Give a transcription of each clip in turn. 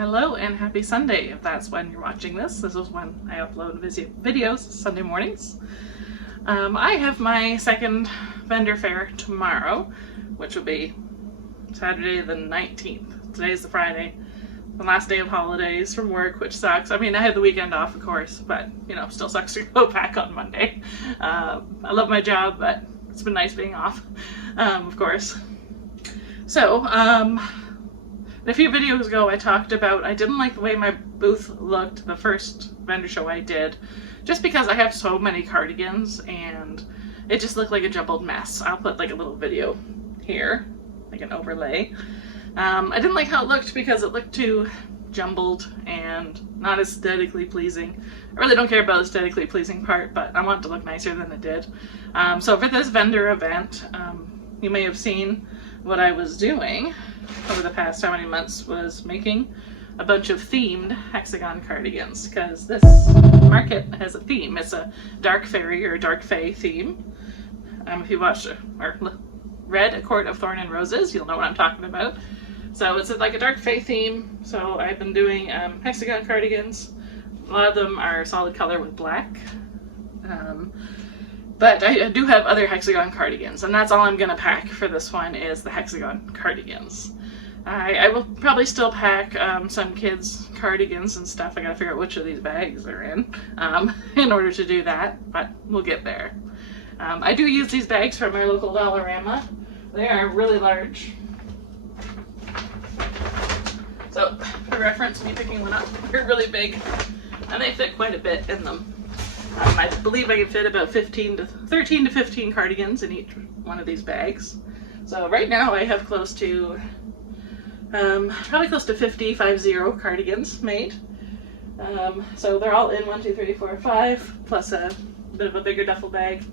Hello and happy Sunday if that's when you're watching this. This is when I upload videos Sunday mornings. I have my second vendor fair tomorrow, which will be Saturday the 19th. Today's the Friday, the last day of holidays from work, which sucks. I mean, I had the weekend off, of course, but, you know, still sucks to go back on Monday. I love my job, but it's been nice being off, of course. So, a few videos ago I talked about I didn't like the way my booth looked the first vendor show I did, just because I have so many cardigans and it just looked like a jumbled mess. I'll put like a little video here, like an overlay. I didn't like how it looked because it looked too jumbled and not aesthetically pleasing. I really don't care about the aesthetically pleasing part, but I want it to look nicer than it did. So for this vendor event, you may have seen what I was doing over the past how many months was making a bunch of themed hexagon cardigans, because this market has a theme. It's a dark fairy or dark fae theme. If you watched or read A Court of Thorn and Roses, you'll know what I'm talking about. So it's like a dark fae theme. So I've been doing hexagon cardigans. A lot of them are solid color with black. But I do have other hexagon cardigans, and that's all I'm going to pack for this one is the hexagon cardigans. I will probably still pack some kids' cardigans and stuff. I gotta figure out which of these bags they're in order to do that, but we'll get there. I do use these bags from our local Dollarama. They are really large. So, for reference, me picking one up, they're really big, and they fit quite a bit in them. I believe I can fit about 13 to 15 cardigans in each one of these bags. So right now I have close to, probably close to 50 cardigans made. So they're all in 1, 2, 3, 4, 5, plus a bit of a bigger duffel bag.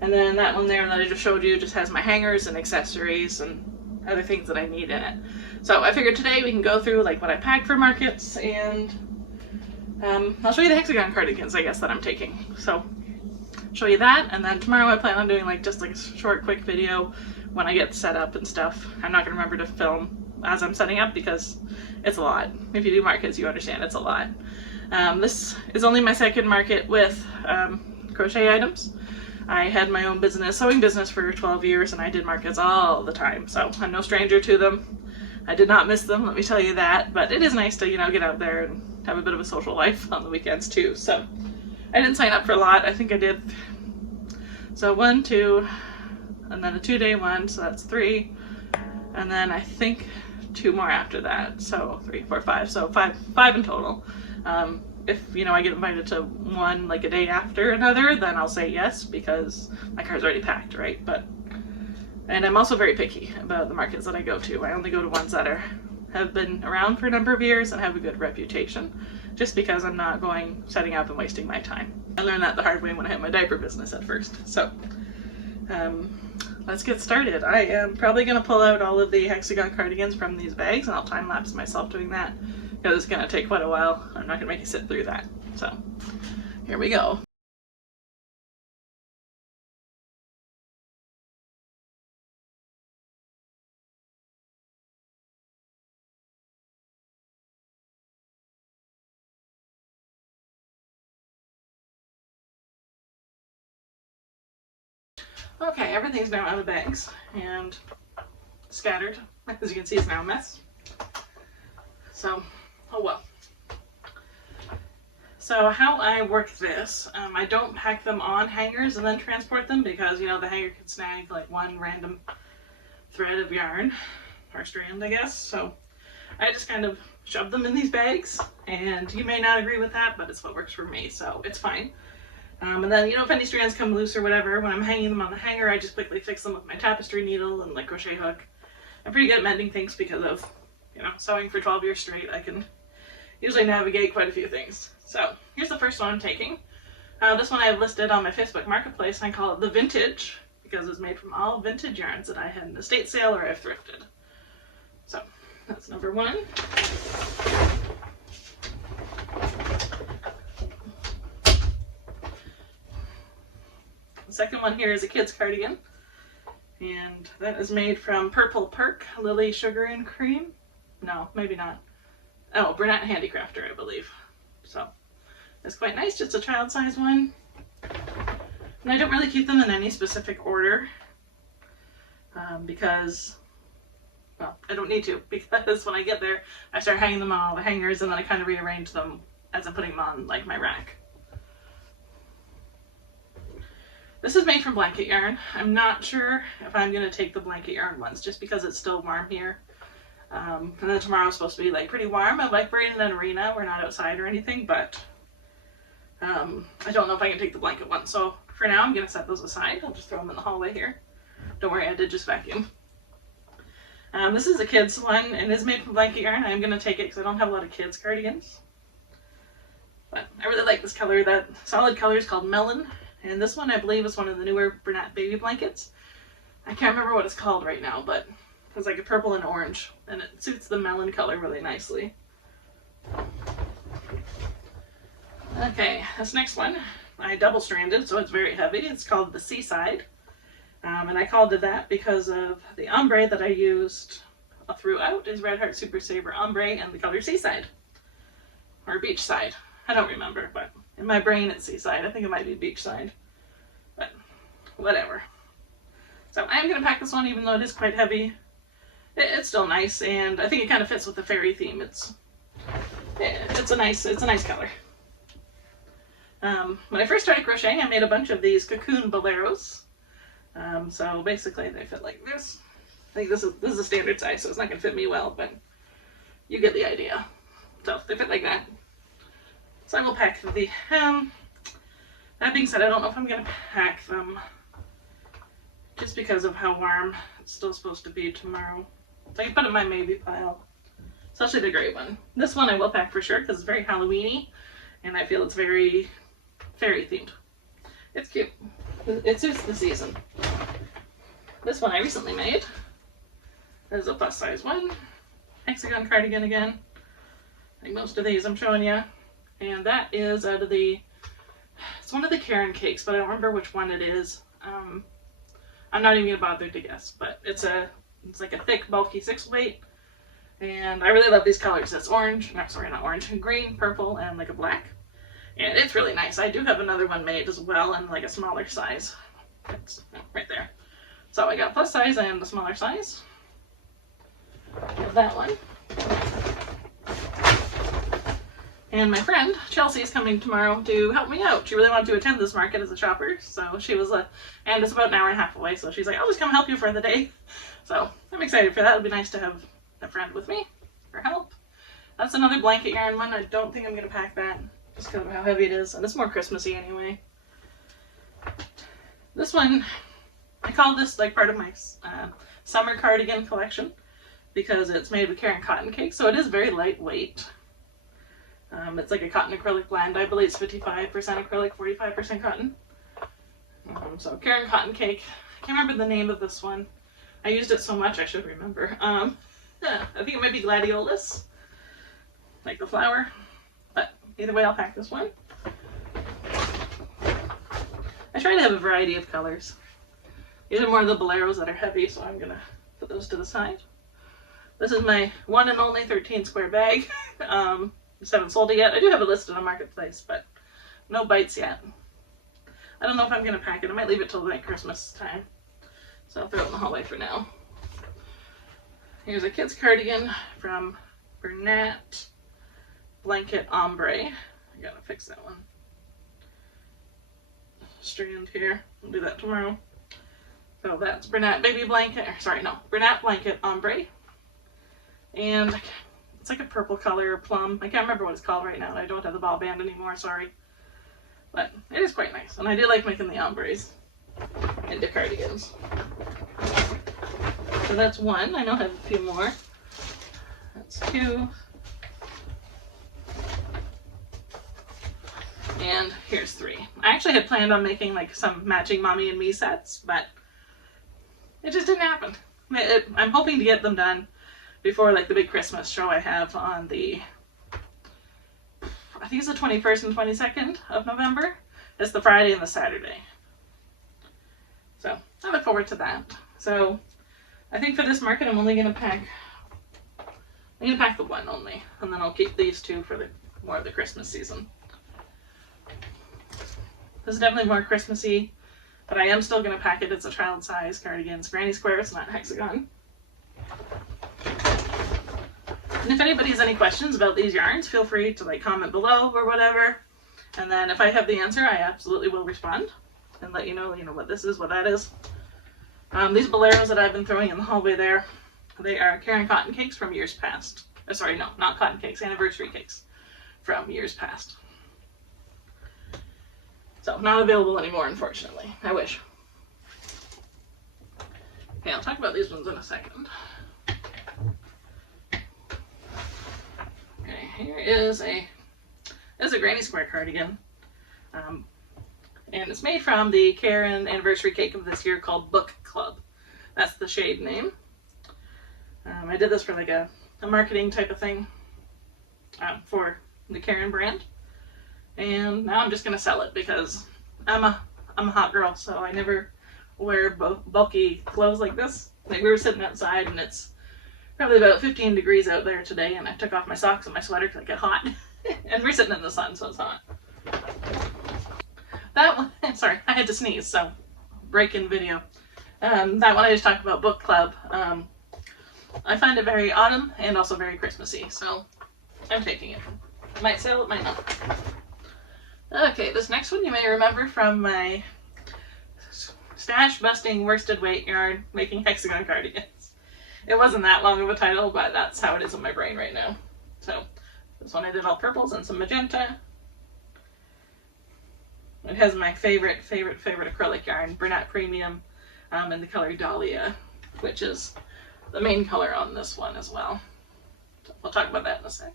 And then that one there that I just showed you just has my hangers and accessories and other things that I need in it. So I figured today we can go through like what I packed for markets, and I'll show you the hexagon cardigans, I guess, that I'm taking. So, show you that, and then tomorrow I plan on doing like just like a short, quick video when I get set up and stuff. I'm not going to remember to film as I'm setting up because it's a lot. If you do markets, you understand it's a lot. This is only my second market with crochet items. I had my own business, sewing business, for 12 years, and I did markets all the time, so I'm no stranger to them. I did not miss them, let me tell you that, but it is nice to, you know, get out there and have a bit of a social life on the weekends too. So I didn't sign up for a lot. I think I did, so 1, 2, and then a 2-day one, so that's 3, and then I think 2 more after that, so 3, 4, 5, so five in total. If, you know, I get invited to one like a day after another, then I'll say yes because my car's already packed, right? And I'm also very picky about the markets that I go to. I only go to ones that have been around for a number of years and have a good reputation, just because I'm not setting up and wasting my time. I learned that the hard way when I had my diaper business at first. So let's get started. I am probably going to pull out all of the hexagon cardigans from these bags, and I'll time lapse myself doing that because it's going to take quite a while. I'm not going to make you sit through that. So here we go. Okay, everything's now out of bags and scattered. As you can see, it's now a mess. So, oh well. So how I work this, I don't pack them on hangers and then transport them because, you know, the hanger can snag like one random thread of yarn, or strand, I guess. So I just kind of shove them in these bags, and you may not agree with that, but it's what works for me, so it's fine. And then, you know, if any strands come loose or whatever, when I'm hanging them on the hanger, I just quickly fix them with my tapestry needle and like crochet hook. I'm pretty good at mending things because of, you know, sewing for 12 years straight. I can usually navigate quite a few things. So here's the first one I'm taking. This one I have listed on my Facebook Marketplace, and I call it the Vintage because it's made from all vintage yarns that I had in the estate sale or I've thrifted. So that's number 1. The second one here is a kid's cardigan, and that is made from Purple Perk Lily Sugar and Cream. No, maybe not. Oh, Bernat Handicrafter, I believe. So it's quite nice, just a child size one. And I don't really keep them in any specific order because, well, I don't need to, because when I get there, I start hanging them on all the hangers and then I kind of rearrange them as I'm putting them on like my rack. This is made from blanket yarn. I'm not sure if I'm going to take the blanket yarn ones just because it's still warm here. And then tomorrow's supposed to be like pretty warm. I like Braden and Arena. We're not outside or anything, but I don't know if I can take the blanket one. So for now, I'm going to set those aside. I'll just throw them in the hallway here. Don't worry, I did just vacuum. This is a kid's one and is made from blanket yarn. I'm going to take it because I don't have a lot of kids cardigans. But I really like this color. That solid color is called Melon. And this one, I believe, is one of the newer Bernat baby blankets. I can't remember what it's called right now, but it's like a purple and orange, and it suits the melon color really nicely. Okay, this next one, I double-stranded, so it's very heavy. It's called the Seaside, and I called it that because of the ombre that I used throughout is Red Heart Super Saver ombre and the color Seaside, or Beachside. I don't remember, but in my brain it's Seaside. I think it might be Beachside, but whatever. So I'm going to pack this one even though it is quite heavy. It's still nice, and I think it kind of fits with the fairy theme. It's a nice color. When I first started crocheting, I made a bunch of these cocoon boleros. So basically they fit like this. I think this is a standard size, so it's not going to fit me well, but you get the idea. So they fit like that. So I will pack the, that being said, I don't know if I'm going to pack them just because of how warm it's still supposed to be tomorrow. So I can put it in my maybe pile, especially the gray one. This one I will pack for sure because it's very Halloween-y and I feel it's very fairy themed. It's cute. It suits the season. This one I recently made. There's a plus size one. Hexagon cardigan again. Like most of these I'm showing you. And that is out of the, it's one of the Karen cakes, but I don't remember which one it is. I'm not even gonna bother to guess, but it's like a thick, bulky 6-weight. And I really love these colors. It's orange, no, sorry, not orange, green, purple, and like a black. And it's really nice. I do have another one made as well in like a smaller size. It's right there. So I got plus size and the smaller size. Have that one. And my friend, Chelsea, is coming tomorrow to help me out. She really wanted to attend this market as a shopper, so she was, and it's about an hour and a half away, so she's like, I'll just come help you for the day. So I'm excited for that. It'll be nice to have a friend with me for help. That's another blanket yarn one. I don't think I'm going to pack that just because of how heavy it is, and it's more Christmassy anyway. This one, I call this like part of my summer cardigan collection because it's made with Karen cotton cake, so it is very lightweight. It's like a cotton acrylic blend. I believe it's 55% acrylic, 45% cotton. So Karen cotton cake. I can't remember the name of this one. I used it so much I should remember. Yeah, I think it might be gladiolus, like the flower. But either way, I'll pack this one. I try to have a variety of colors. These are more of the boleros that are heavy, so I'm gonna put those to the side. This is my one and only 13 square bag. Just haven't sold it yet. I do have it listed on Marketplace, but no bites yet. I don't know if I'm going to pack it. I might leave it till like Christmas time. So I'll throw it in the hallway for now. Here's a kid's cardigan from Bernat Blanket Ombre. I gotta fix that one. Strand here. I'll do that tomorrow. So that's Bernat Baby Blanket, or sorry, no, Bernat Blanket Ombre. And it's like a purple color, plum. I can't remember what it's called right now. I don't have the ball band anymore, sorry. But it is quite nice. And I do like making the ombres into cardigans. So that's one. I know I have a few more. That's two. And here's three. I actually had planned on making like some matching Mommy and Me sets, but it just didn't happen. I'm hoping to get them done before like the big Christmas show I have on the, I think it's the 21st and 22nd of November. It's the Friday and the Saturday. So I look forward to that. So I think for this market I'm only going to pack I'm going to pack the one only, and then I'll keep these two for the more of the Christmas season. This is definitely more Christmassy, but I am still going to pack it as a child size cardigan. It's granny square, it's not hexagon. And if anybody has any questions about these yarns, feel free to like comment below or whatever. And then if I have the answer, I absolutely will respond and let you know what this is, what that is. These boleros that I've been throwing in the hallway there, they are Karen cotton cakes from years past. Sorry, no, not cotton cakes, anniversary cakes from years past. So, not available anymore, unfortunately. I wish. Okay, I'll talk about these ones in a second. Okay, here is a granny square cardigan. And it's made from the Karen anniversary cake of this year called Book Club. That's the shade name. I did this for like a marketing type of thing for the Karen brand. And now I'm just going to sell it because I'm a hot girl, so I never wear bulky clothes like this. Like we were sitting outside and it's probably about 15 degrees out there today, and I took off my socks and my sweater because I get hot. And we're sitting in the sun, so it's hot. That one, sorry, I had to sneeze, so break in video. That one I just talked about, Book Club. I find it very autumn and also very Christmassy, so I'm taking it. Might sell, it might not. Okay, this next one you may remember from my stash busting worsted weight yarn making hexagon cardigans. It wasn't that long of a title, but that's how it is in my brain right now. So this one I did all purples and some magenta. It has my favorite acrylic yarn, Bernat Premium, in the color Dahlia, which is the main color on this one as well. So we'll talk about that in a sec.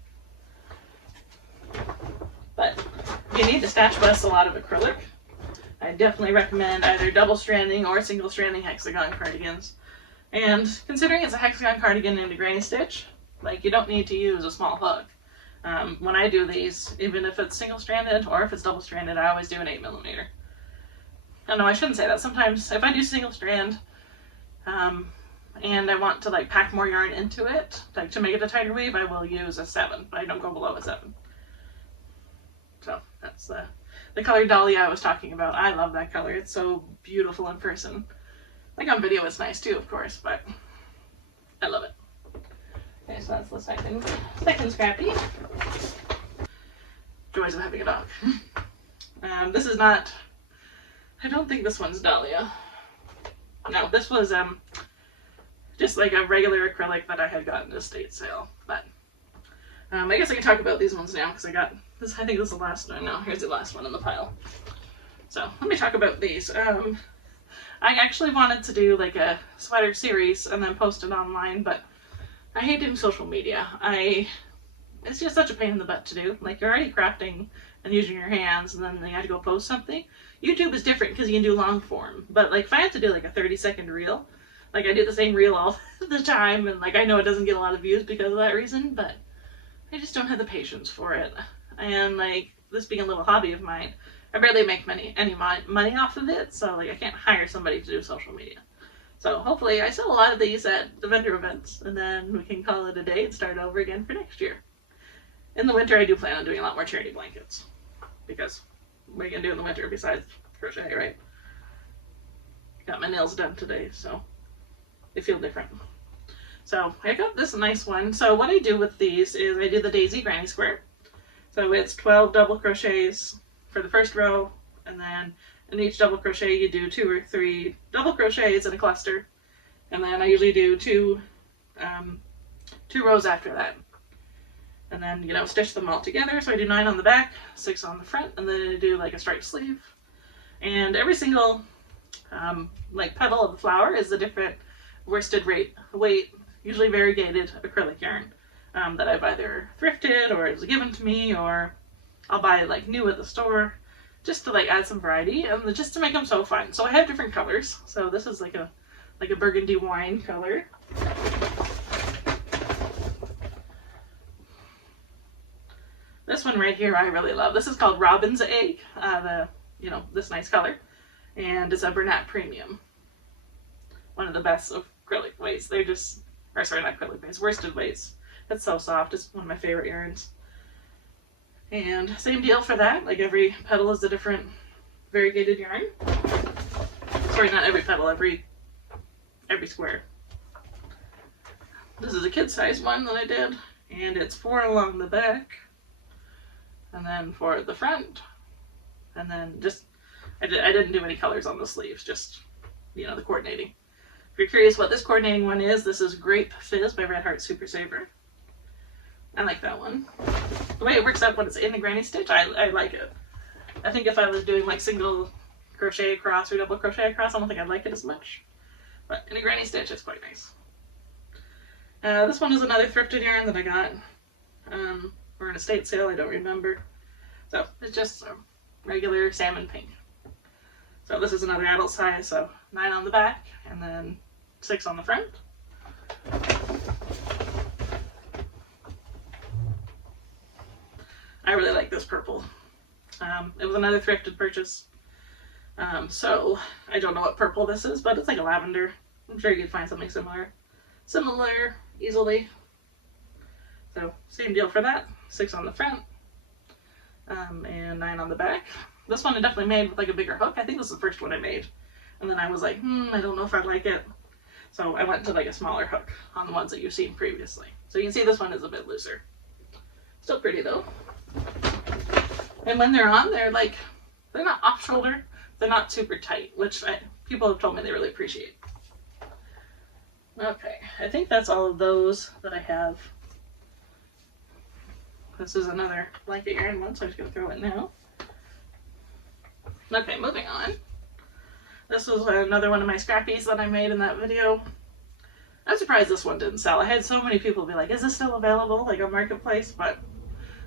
But if you need to stash bust a lot of acrylic, I definitely recommend either double stranding or single stranding hexagon cardigans. And considering it's a hexagon cardigan into granny stitch, like you don't need to use a small hook. When I do these, even if it's single stranded or if it's double stranded, I always do an 8mm. Oh no, I shouldn't say that. Sometimes if I do single strand, and I want to like pack more yarn into it, like to make it a tighter weave, I will use a 7, but I don't go below a 7. So that's the color Dahlia I was talking about. I love that color. It's so beautiful in person. Like on video it's nice too, of course, but I love it. Okay, so that's the second scrappy. Joys of having a dog. This is not, I don't think this one's Dahlia. No, this was just like a regular acrylic that I had gotten at a estate sale. But I guess I can talk about these ones now because I got this. I think this is the last one. No, here's the last one in the pile. So let me talk about these. I actually wanted to do like a sweater series and then post it online, but I hate doing social media. It's just such a pain in the butt to do. Like you're already crafting and using your hands, and then you have to go post something. YouTube is different because you can do long form, but like if I have to do like a 30-second reel, like I do the same reel all the time, and like I know it doesn't get a lot of views because of that reason, but I just don't have the patience for it. And like this being a little hobby of mine, I barely make any money off of it, so like I can't hire somebody to do social media. So hopefully I sell a lot of these at the vendor events, and then we can call it a day and start over again for next year. In the winter I do plan on doing a lot more charity blankets, because what are you gonna do in the winter besides crochet, right? Got my nails done today, so they feel different. So I got this nice one. So what I do with these is I do the daisy granny square. So it's 12 double crochets for the first row, and then in each double crochet you do 2 or 3 double crochets in a cluster, and then I usually do two rows after that, and then stitch them all together. So I do 9 on the back, 6 on the front, and then I do like a striped sleeve. And every single like petal of the flower is a different worsted weight, usually variegated acrylic yarn that I've either thrifted or is given to me, or I'll buy like new at the store, just to like add some variety and just to make them so fun. So I have different colors. So this is like a burgundy wine color. This one right here I really love. This is called Robin's Egg, this nice color, and it's a Bernat Premium. One of the best of acrylic weights. They're just, or sorry, not acrylic weights, worsted weights. It's so soft. It's one of my favorite yarns. And same deal for that. Like every petal is a different variegated yarn. Sorry, not every petal, every square. This is a kid size one that I did, and it's 4 along the back, and then 4 at the front, and then just, I didn't do any colors on the sleeves, just, you know, the coordinating. If you're curious what this coordinating one is, this is Grape Fizz by Red Heart Super Saver. I like that one. The way it works out when it's in the granny stitch, I like it. I think if I was doing like single crochet across or double crochet across, I don't think I'd like it as much. But in a granny stitch, it's quite nice. This one is another thrifted yarn that I got, or an estate sale, I don't remember. So it's just a regular salmon pink. So this is another adult size, so 9 on the back and then 6 on the front. I really like this purple. It was another thrifted purchase. So I don't know what purple this is, but it's like a lavender. I'm sure you could find something similar easily. So same deal for that. 6 on the front, and 9 on the back. This one I definitely made with like a bigger hook. I think this is the first one I made. And then I was like, I don't know if I like it. So I went to like a smaller hook on the ones that you've seen previously. So you can see this one is a bit looser. Still pretty though. And when they're on, they're not off shoulder. They're not super tight, which people have told me they really appreciate. Okay, I think that's all of those that I have. This is another blanket yarn one, so I'm just going to throw it now. Okay, moving on. This was another one of my scrappies that I made in that video. I'm surprised this one didn't sell. I had so many people be like, is this still available, like on Marketplace? But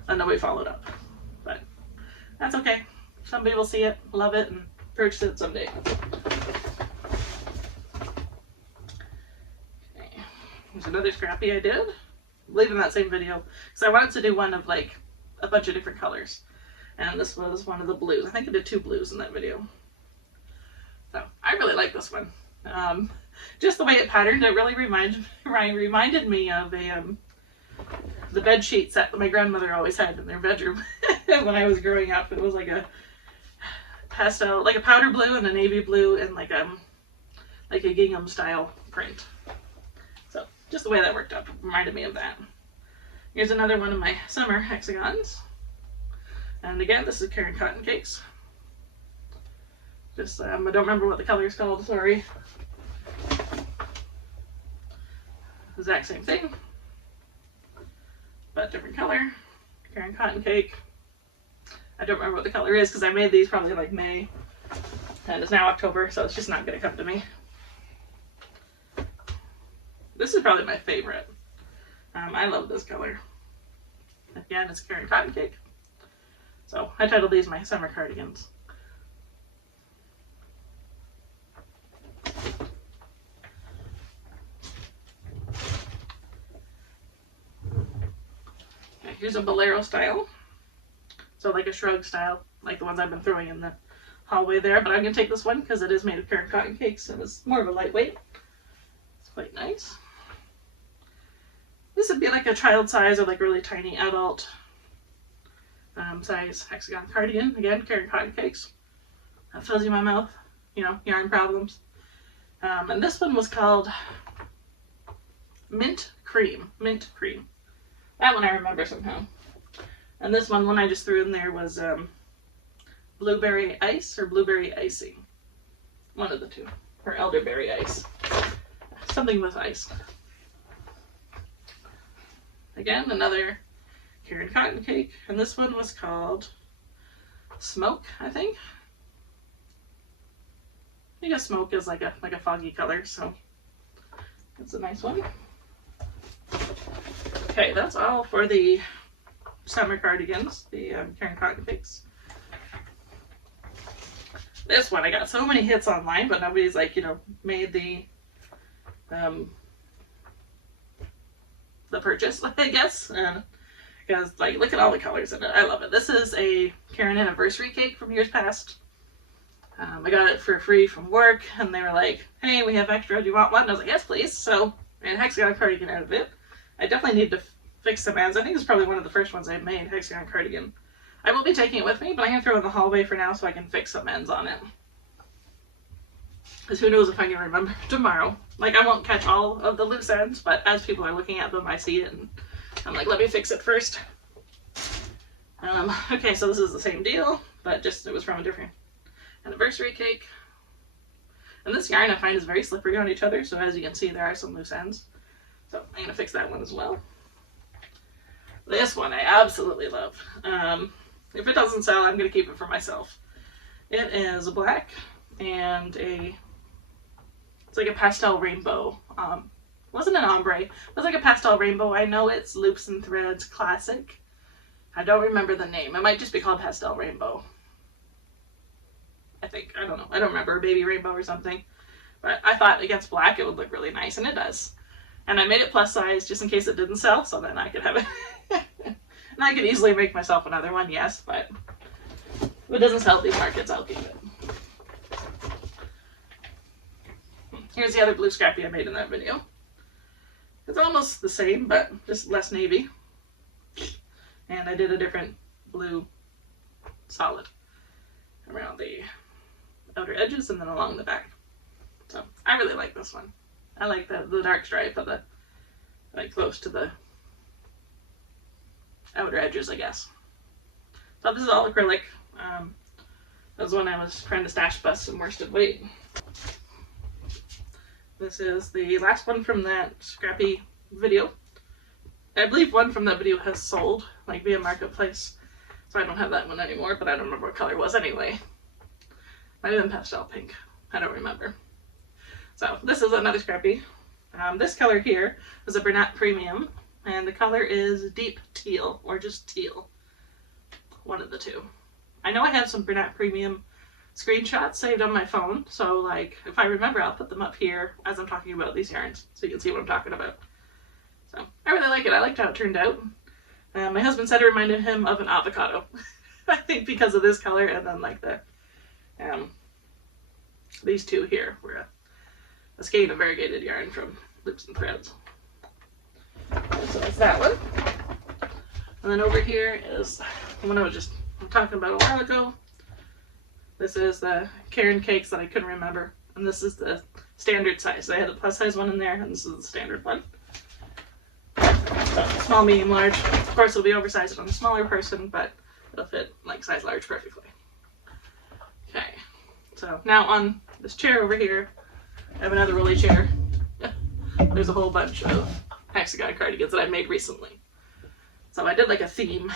nobody followed up. But that's okay. Somebody will see it, love it, and purchase it someday. Okay. Here's another scrappy I did. I believe in that same video. Because I wanted to do one of like a bunch of different colors. And this was one of the blues. I think I did 2 blues in that video. So I really like this one. Just the way it patterned, it really reminded me of the bed sheet set that my grandmother always had in their bedroom when I was growing up. It was like a pastel, like a powder blue and a navy blue and like a gingham style print. So just the way that worked out reminded me of that. Here's another one of my summer hexagons. And again, this is Karen Cotton Cakes. Just, I don't remember what the color is called, sorry. Exact same thing, but different color. Karen Cotton Cake. I don't remember what the color is because I made these probably like May. And it's now October, so it's just not going to come to me. This is probably my favorite. I love this color. Again, it's Karen Cotton Cake. So I titled these my summer cardigans. Okay, here's a bolero style. So like a shrug style, like the ones I've been throwing in the hallway there. But I'm going to take this one because it is made of Karen Cotton Cakes and it's more of a lightweight. It's quite nice. This would be like a child size or like really tiny adult size hexagon cardigan. Again, Karen Cotton Cakes. That fills you my mouth, you know, yarn problems. And this one was called Mint Cream. Mint Cream. That one I remember somehow. And this one I just threw in there was Blueberry Ice or Blueberry Icing. One of the two. Or Elderberry Ice. Something with ice. Again, another Karen Cotton Cake. And this one was called Smoke, I think. I guess smoke is like a foggy color, so it's a nice one. Okay, that's all for the summer cardigans, the Karen Cotton Cakes. This one, I got so many hits online, but nobody's like, you know, made the purchase, I guess. Because, like, look at all the colors in it. I love it. This is a Karen Anniversary cake from years past. I got it for free from work, and they were like, hey, we have extra, do you want one? And I was like, yes, please. So I made a hexagon cardigan out of it. I definitely need to fix some ends. I think it's probably one of the first ones I made, hexagon cardigan. I will be taking it with me, but I'm going to throw it in the hallway for now so I can fix some ends on it. Because who knows if I can remember tomorrow. Like, I won't catch all of the loose ends, but as people are looking at them, I see it, and I'm like, let me fix it first. Okay, so this is the same deal, but just it was from a different anniversary cake. And this yarn I find is very slippery on each other, so as you can see, there are some loose ends. So I'm going to fix that one as well. This one I absolutely love. If it doesn't sell, I'm going to keep it for myself. It is black and it's like a pastel rainbow. Wasn't an ombre. It was like a pastel rainbow. I know it's Loops and Threads Classic. I don't remember the name. It might just be called Pastel Rainbow. I think. I don't know. I don't remember. Baby Rainbow or something. But I thought against black it would look really nice, and it does. And I made it plus size just in case it didn't sell, so then I could have it. And I could easily make myself another one, yes, but if it doesn't sell at these markets, I'll keep it. Here's the other blue scrappy I made in that video. It's almost the same, but just less navy. And I did a different blue solid around the outer edges and then along the back. So I really like this one. I like the dark stripe of the, like, close to the outer edges, I guess. So this is all acrylic. That was when I was trying to stash bust some worsted weight. This is the last one from that scrappy video. I believe one from that video has sold, like via Marketplace. So I don't have that one anymore, but I don't remember what color it was anyway. Might have been pastel pink. I don't remember. So this is another scrappy. This color here is a Bernat Premium, and the color is deep teal, or just teal. One of the two. I know I have some Bernat Premium screenshots saved on my phone, so like if I remember I'll put them up here as I'm talking about these yarns so you can see what I'm talking about. So I really like it. I liked how it turned out. My husband said it reminded him of an avocado. I think because of this color, and then like the these two here were a skein of variegated yarn from Loops and Threads. And so that's that one. And then over here is the one I was just talking about a while ago. This is the Cairn cakes that I couldn't remember. And this is the standard size. So I had the plus size one in there, and this is the standard one. So small, medium, large. Of course it'll be oversized on a smaller person, but it'll fit like size large perfectly. Okay, so now on this chair over here, I have another rolly chair. There's a whole bunch of hexagon cardigans that I made recently. So I did like a theme,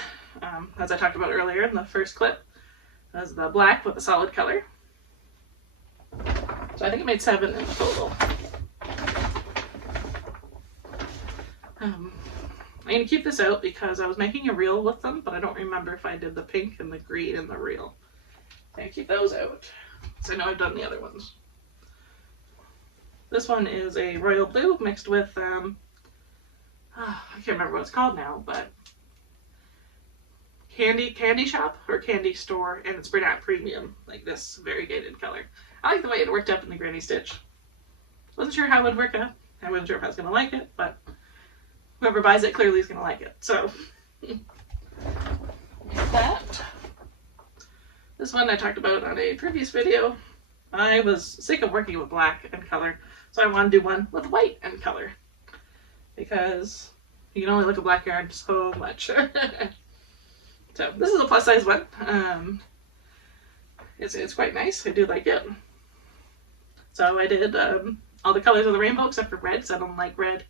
as I talked about earlier in the first clip. That's the black with a solid color. So I think I made 7 in total. I'm going to keep this out because I was making a reel with them, but I don't remember if I did the pink and the green in the reel. I'm going to keep those out, because I know I've done the other ones. This one is a royal blue mixed with, I can't remember what it's called now, but candy shop or candy store, and it's Bernat Premium, like this variegated color. I like the way it worked up in the granny stitch. Wasn't sure how it would work out. I wasn't sure if I was going to like it, but whoever buys it clearly is going to like it. So that. This one I talked about on a previous video. I was sick of working with black and color, so I wanted to do one with white and color, because you can only look at black yarn so much. So this is a plus size one. It's quite nice. I do like it. So I did all the colors of the rainbow except for red, because I don't like red.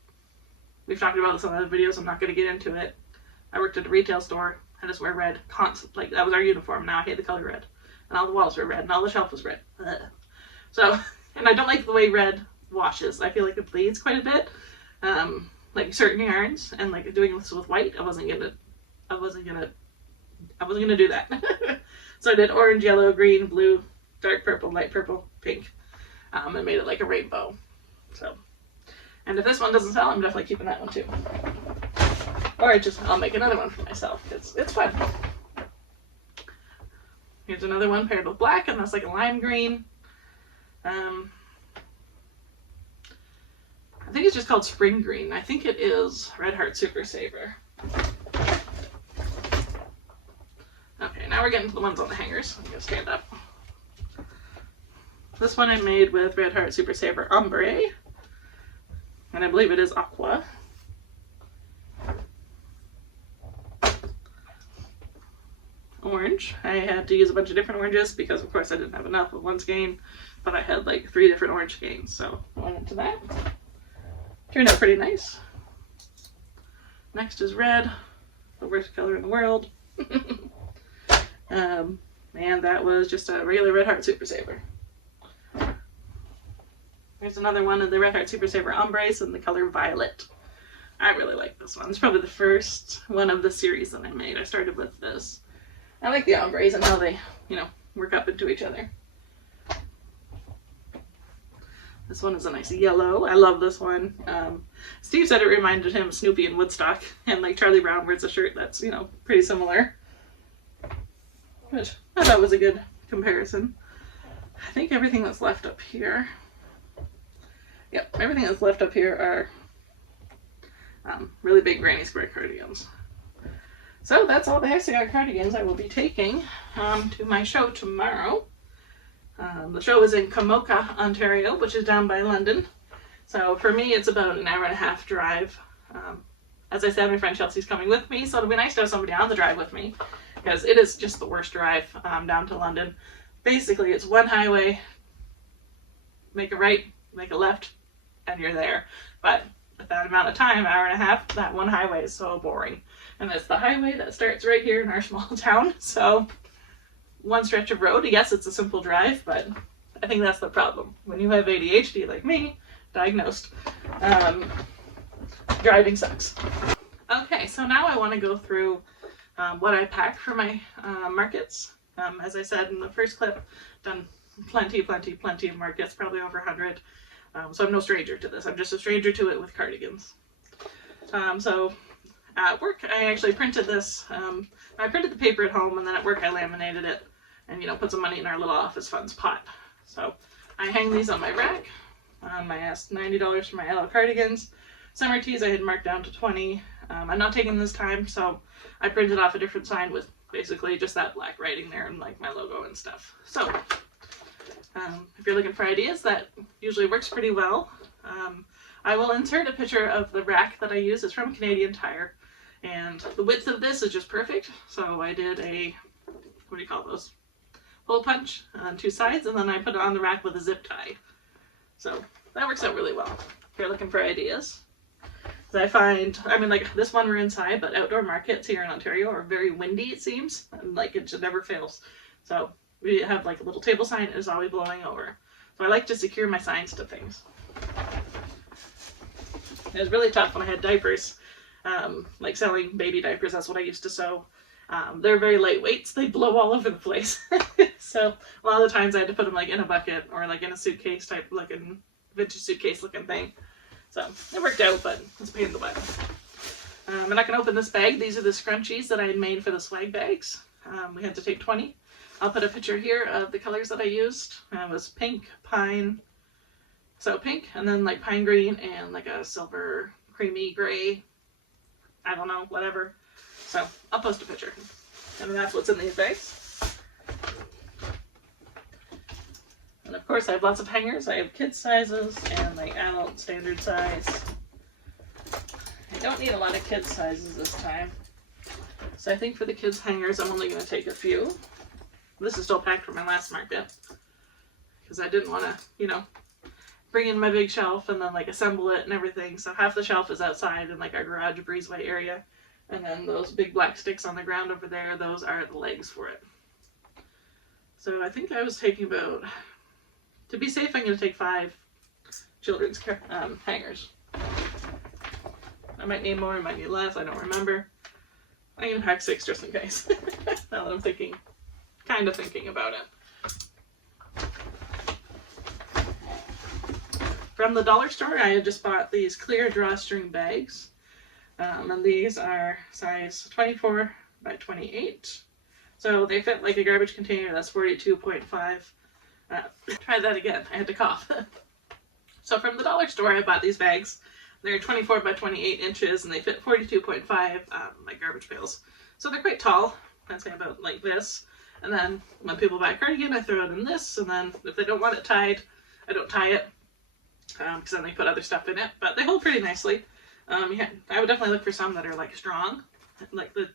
We've talked about this in other videos. I'm not going to get into it. I worked at a retail store. I just wear red constant. Like, that was our uniform. Now I hate the color red. And all the walls were red, and all the shelf was red. Ugh. So, and I don't like the way red washes. I feel like it bleeds quite a bit. Like certain yarns, and like doing this with white, I wasn't gonna do that. So I did orange, yellow, green, blue, dark purple, light purple, pink, and made it like a rainbow. So, and if this one doesn't sell, I'm definitely keeping that one too. Or I'll make another one for myself. It's fun. Here's another one paired with black, and that's like a lime green. I think it's just called spring green. I think it is Red Heart Super Saver. Okay, now we're getting to the ones on the hangers. I'm gonna stand up. This one I made with Red Heart Super Saver Ombre, and I believe it is Aqua. Orange. I had to use a bunch of different oranges because of course I didn't have enough of one skein, but I had like 3 different orange skeins, so I went into that. Turned out pretty nice. Next is red, the worst color in the world. And that was just a regular Red Heart Super Saver. There's another one of the Red Heart Super Saver Ombres in the color Violet. I really like this one. It's probably the first one of the series that I made. I started with this. I like the ombres and how they, you know, work up into each other. This one is a nice yellow. I love this one. Steve said it reminded him of Snoopy and Woodstock, and like Charlie Brown wears a shirt that's, you know, pretty similar. Which I thought was a good comparison. I think everything that's left up here, yep, everything that's left up here are really big granny square cardigans. So that's all the hexagon cardigans I will be taking to my show tomorrow. The show is in Komoka, Ontario, which is down by London. So for me, it's about an hour-and-a-half drive. As I said, my friend Chelsea's coming with me, so it'll be nice to have somebody on the drive with me, because it is just the worst drive down to London. Basically, it's one highway, make a right, make a left, and you're there. But at that amount of time, hour and a half, that one highway is so boring. And it's the highway that starts right here in our small town. So one stretch of road, yes, it's a simple drive, but I think that's the problem. When you have ADHD like me, diagnosed, driving sucks. Okay, so now I want to go through what I pack for my markets. As I said in the first clip, done plenty of markets, probably over 100. So I'm no stranger to this. I'm just a stranger to it with cardigans. So at work, I actually printed this. I printed the paper at home, and then at work I laminated it and, you know, put some money in our little office funds pot. So I hang these on my rack. I asked $90 for my LL cardigans. Summer tees I had marked down to 20. I'm not taking this time, so I printed off a different sign with basically just that black writing there and like my logo and stuff. So if you're looking for ideas, that usually works pretty well. I will insert a picture of the rack that I use. It's from Canadian Tire, and the width of this is just perfect. So I did a, what do you call those? Hole punch on 2 sides, and then I put it on the rack with a zip tie. So that works out really well if you're looking for ideas. I find, I mean, like this one we're inside, but outdoor markets here in Ontario are very windy, it seems, and like it just never fails. So we have like a little table sign is always blowing over. So I like to secure my signs to things. It was really tough when I had diapers, like selling baby diapers. That's what I used to sew. They're very lightweight, so they blow all over the place. So a lot of the times I had to put them like in a bucket or like in a suitcase type looking, vintage suitcase looking thing. So it worked out, but it's a pain in the butt. I'm not going to open this bag. These are the scrunchies that I had made for the swag bags. We had to take 20. I'll put a picture here of the colors that I used. It was pink, pine, so pink, and then like pine green and like a silver creamy gray. I don't know, whatever. So I'll post a picture. And that's what's in these bags. And of course I have lots of hangers. I have kids sizes and like adult standard size. I don't need a lot of kids sizes this time. So I think for the kids hangers I'm only going to take a few. This is still packed from my last market. Because I didn't want to, you know, bring in my big shelf and then like assemble it and everything. So half the shelf is outside in like our garage breezeway area. And then those big black sticks on the ground over there, those are the legs for it. So I think I was taking about, to be safe, I'm going to take 5 children's hangers. I might need more, I might need less, I don't remember. I'm going to pack 6 just in case. Now that I'm thinking, kind of thinking about it. From the dollar store, I had just bought these clear drawstring bags. And these are size 24 by 28. So they fit like a garbage container that's 42.5. Try that again, I had to cough. So from the dollar store I bought these bags. They're 24 by 28 inches and they fit 42.5 like garbage pails. So they're quite tall. I'd say about like this. And then when people buy a cardigan, I throw it in this. And then if they don't want it tied, I don't tie it because then they put other stuff in it. But they hold pretty nicely. Yeah, I would definitely look for some that are like strong. Like the,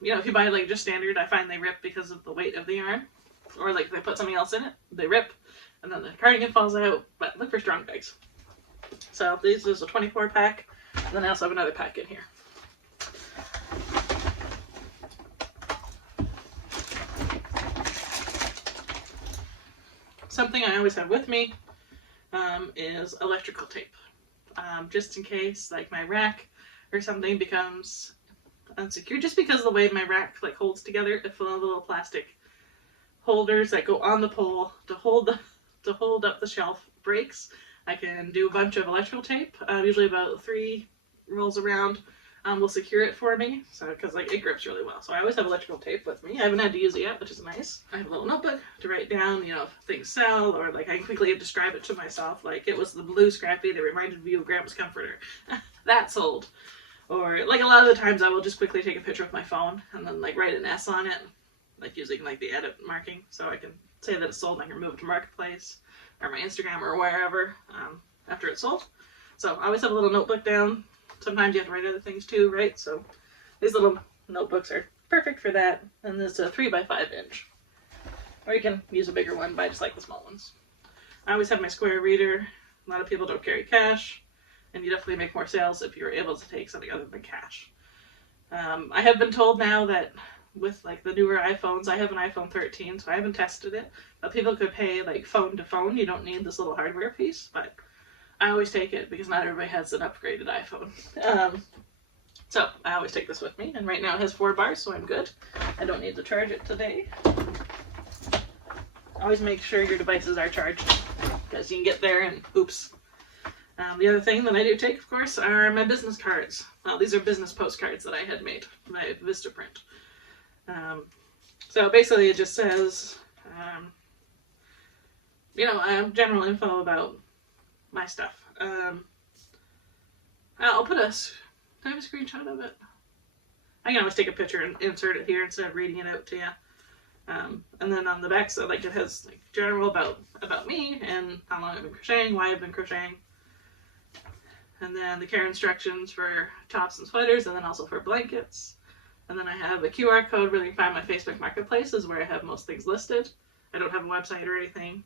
you know, if you buy like just standard, I find they rip because of the weight of the yarn. Or like if they put something else in it, they rip. And then the cardigan falls out. But look for strong bags. So this is a 24 pack. And then I also have another pack in here. Something I always have with me is electrical tape. Just in case like my rack or something becomes unsecure. Just because of the way my rack like holds together, if the little plastic holders that go on the pole to hold up the shelf breaks, I can do a bunch of electrical tape, usually about 3 rolls around, will secure it for me, so because like it grips really well. So I always have electrical tape with me. I haven't had to use it yet, which is nice. I have a little notebook to write down, you know, if things sell, or like I can quickly describe it to myself. Like it was the blue Scrappy that reminded me of Grandma's comforter. That sold. Or like a lot of the times I will just quickly take a picture with my phone and then like write an S on it, like using like the edit marking, so I can say that it's sold and I can remove it to Marketplace or my Instagram or wherever after it's sold. So I always have a little notebook down. Sometimes you have to write other things too, right? So these little notebooks are perfect for that. And this is a 3 by 5 inch. Or you can use a bigger one, but I just like the small ones. I always have my square reader. A lot of people don't carry cash, and you definitely make more sales if you're able to take something other than cash. I have been told now that with like the newer iPhones, I have an iPhone 13, so I haven't tested it, but people could pay like phone to phone. You don't need this little hardware piece, but I always take it because not everybody has an upgraded iPhone. So I always take this with me, and right now it has 4 bars, so I'm good. I don't need to charge it today. Always make sure your devices are charged, because you can get there and oops. The other thing that I do take, of course, are my business cards. Well, these are business postcards that I had made, my Vistaprint. So basically it just says, you know, general info about my stuff. I'll put do I have a screenshot of it? I can always take a picture and insert it here instead of reading it out to you. And then on the back, so like it has like general about me and how long I've been crocheting, why I've been crocheting. And then the care instructions for tops and sweaters, and then also for blankets. And then I have a QR code where you can find my Facebook Marketplace, is where I have most things listed. I don't have a website or anything.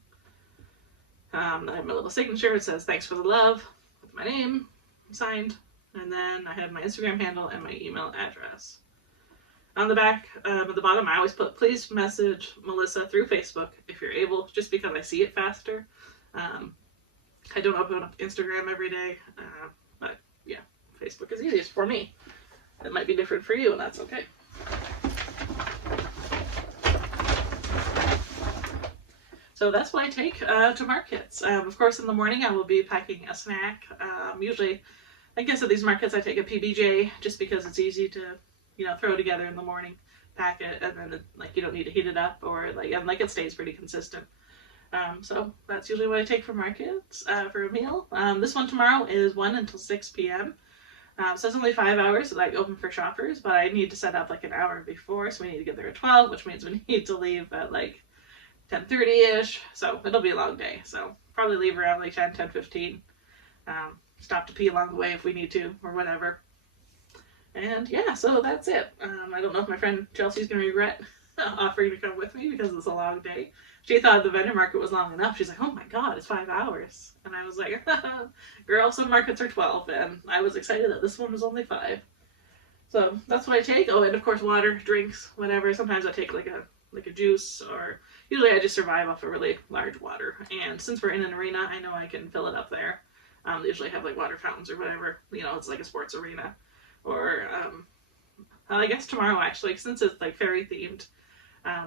I have my little signature. It says, "Thanks for the love," with my name signed. And then I have my Instagram handle and my email address. On the back, at the bottom, I always put, "Please message Melissa through Facebook if you're able," just because I see it faster. I don't open up Instagram every day, but yeah, Facebook is easiest for me. It might be different for you, and that's okay. So that's what I take to markets. Of course, in the morning I will be packing a snack. Usually, I guess at these markets I take a PBJ just because it's easy to, you know, throw together in the morning, pack it, and then like you don't need to heat it up, or like it stays pretty consistent. So that's usually what I take for markets for a meal. This one tomorrow is 1 until 6 p.m. So it's only 5 hours, like open for shoppers, but I need to set up like an hour before, so we need to get there at 12, which means we need to leave at like 10:30-ish, so it'll be a long day. So probably leave around like 10:15. Stop to pee along the way if we need to, or whatever. And yeah, so that's it. I don't know if my friend Chelsea's gonna regret offering to come with me because it's a long day. She thought the vendor market was long enough. She's like, "Oh my god, it's 5 hours." And I was like, "Girl, some markets are 12, and I was excited that this one was only 5. So that's what I take. Oh, and of course water, drinks, whatever. Sometimes I take like a juice, or usually I just survive off a really large water. And since we're in an arena, I know I can fill it up there. They usually have like water fountains or whatever. You know, it's like a sports arena. Or I guess tomorrow actually, since it's like fairy themed,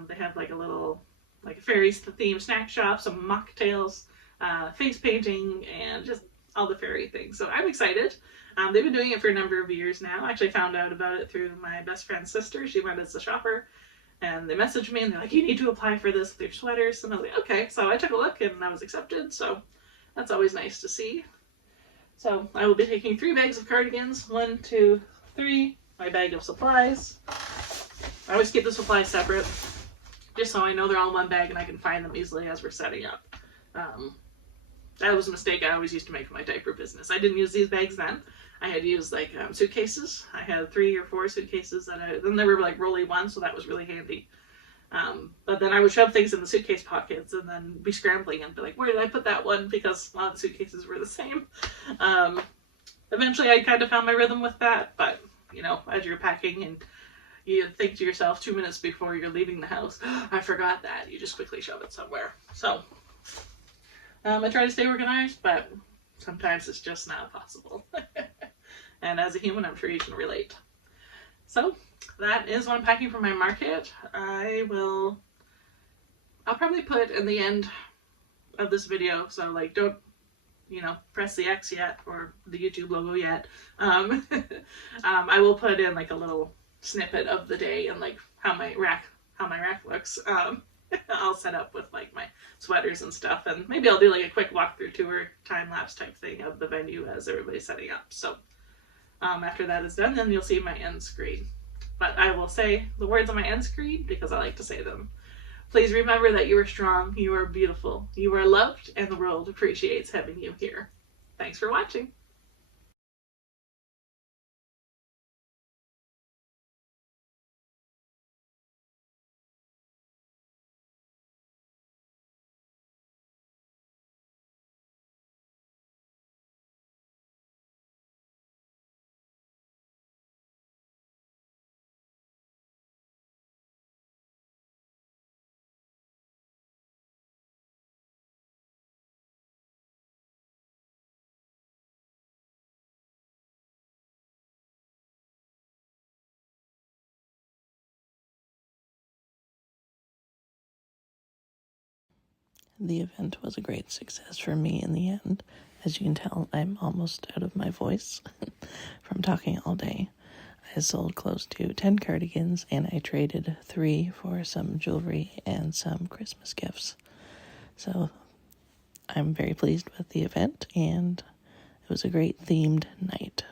they have like a little like a fairy themed snack shop, some mocktails, face painting, and just all the fairy things. So I'm excited. They've been doing it for a number of years now. I actually found out about it through my best friend's sister. She went as a shopper, and they messaged me and they're like, "You need to apply for this with your sweaters." And I was like, okay. So I took a look and I was accepted. So that's always nice to see. So I will be taking 3 bags of cardigans. 1, 2, 3. My bag of supplies. I always keep the supplies separate, just so I know they're all in one bag and I can find them easily as we're setting up. That was a mistake I always used to make in my diaper business. I didn't use these bags then. I had used like suitcases. I had 3 or 4 suitcases then they were like rolly ones, so that was really handy. But then I would shove things in the suitcase pockets and then be scrambling and be like, where did I put that one? Because a lot of the suitcases were the same. Eventually I kind of found my rhythm with that, but you know, as you're packing and you think to yourself 2 minutes before you're leaving the house, I forgot that. You just quickly shove it somewhere. So I try to stay organized, but sometimes it's just not possible. And as a human, I'm sure you can relate. So that is what I'm packing for my market. I'll probably put in the end of this video, so like don't, you know, press the X yet or the YouTube logo yet. I will put in like a little snippet of the day and like how my rack looks. I'll set up with like my sweaters and stuff, and maybe I'll do like a quick walkthrough tour, time-lapse type thing of the venue as everybody's setting up. So after that is done, then you'll see my end screen. But I will say the words on my end screen because I like to say them. Please remember that you are strong, you are beautiful, you are loved, and the world appreciates having you here. Thanks for watching. The event was a great success for me in the end. As you can tell, I'm almost out of my voice from talking all day. I sold close to 10 cardigans, and I traded 3 for some jewelry and some Christmas gifts. So I'm very pleased with the event, and it was a great themed night.